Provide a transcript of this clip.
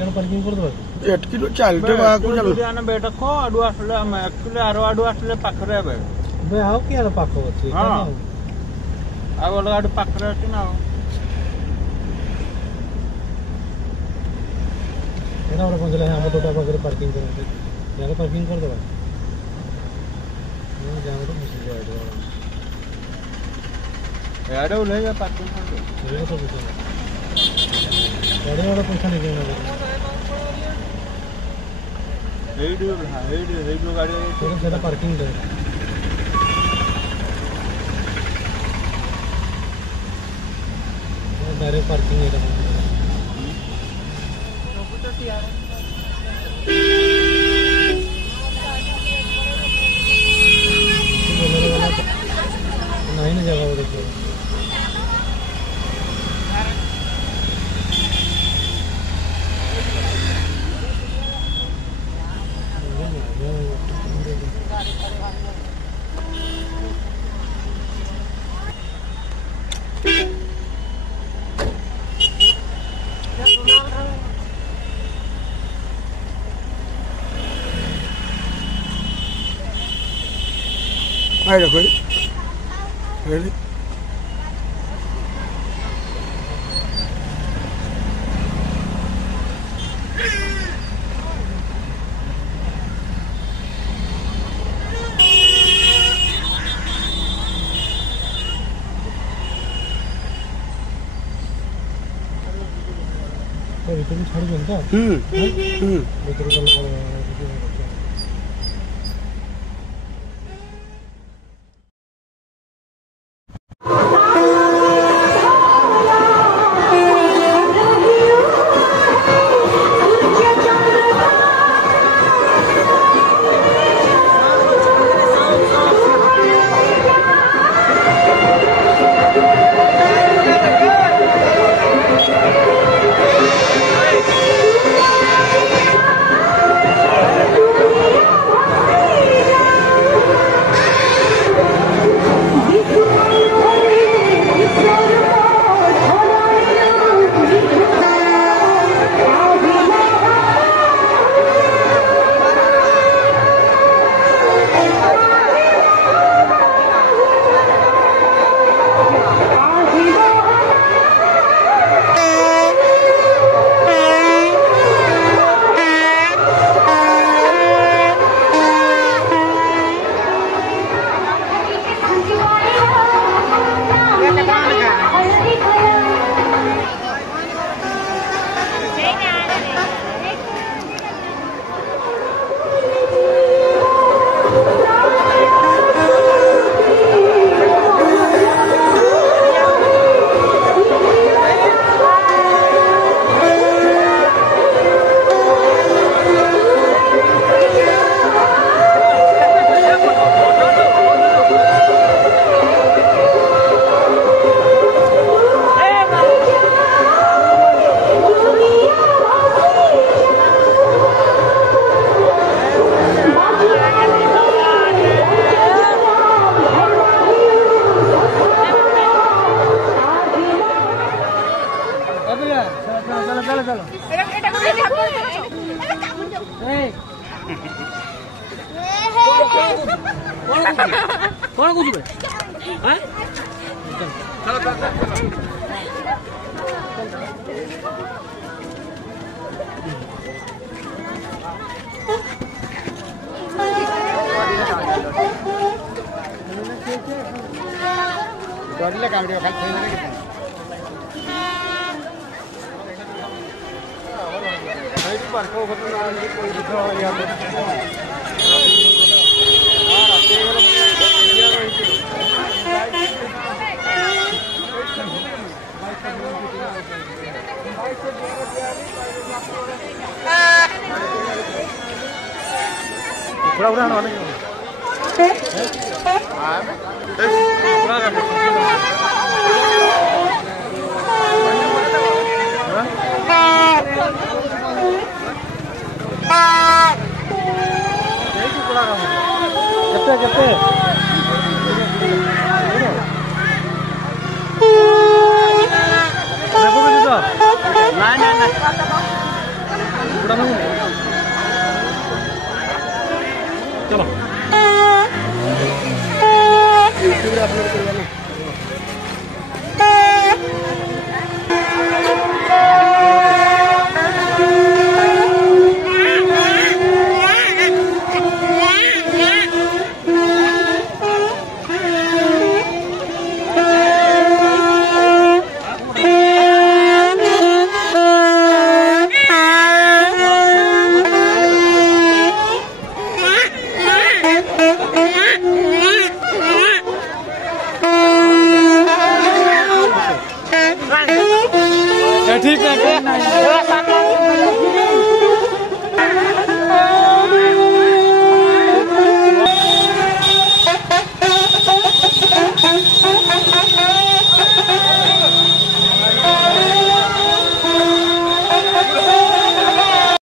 क्या पार्किंग कर दो एटकी तो चलते बा को चल आने बेटा को आडू आसले हम एक्चुअली आरो आडू आसले पाखरे बे हाउ क्या पाख अछि हां आ वाला आडू पाखरे अछि ना एना और पहुंचले हम टोटा पाखरे पार्किंग करते यार पार्किंग कर दो ये जाओ तो मुझे जाओ यार ले जा पार्किंग कर दो ये तो कुछ गाड़ी वाला पैसा नहीं देना हेडो गाड़ी थोड़ा पार्किंग दे डायरेक्ट पार्किंग है नहीं ना जगह वो देखो आई देखो रेडी तो इतना छाड़ देता भीतर चल कौन कुछ बे हां चलो गाड़ी काम रे खाली थई ना साइड पर को घटना कोई दिखा या पूरा वाले କେତେ ନା चलो ठीक है।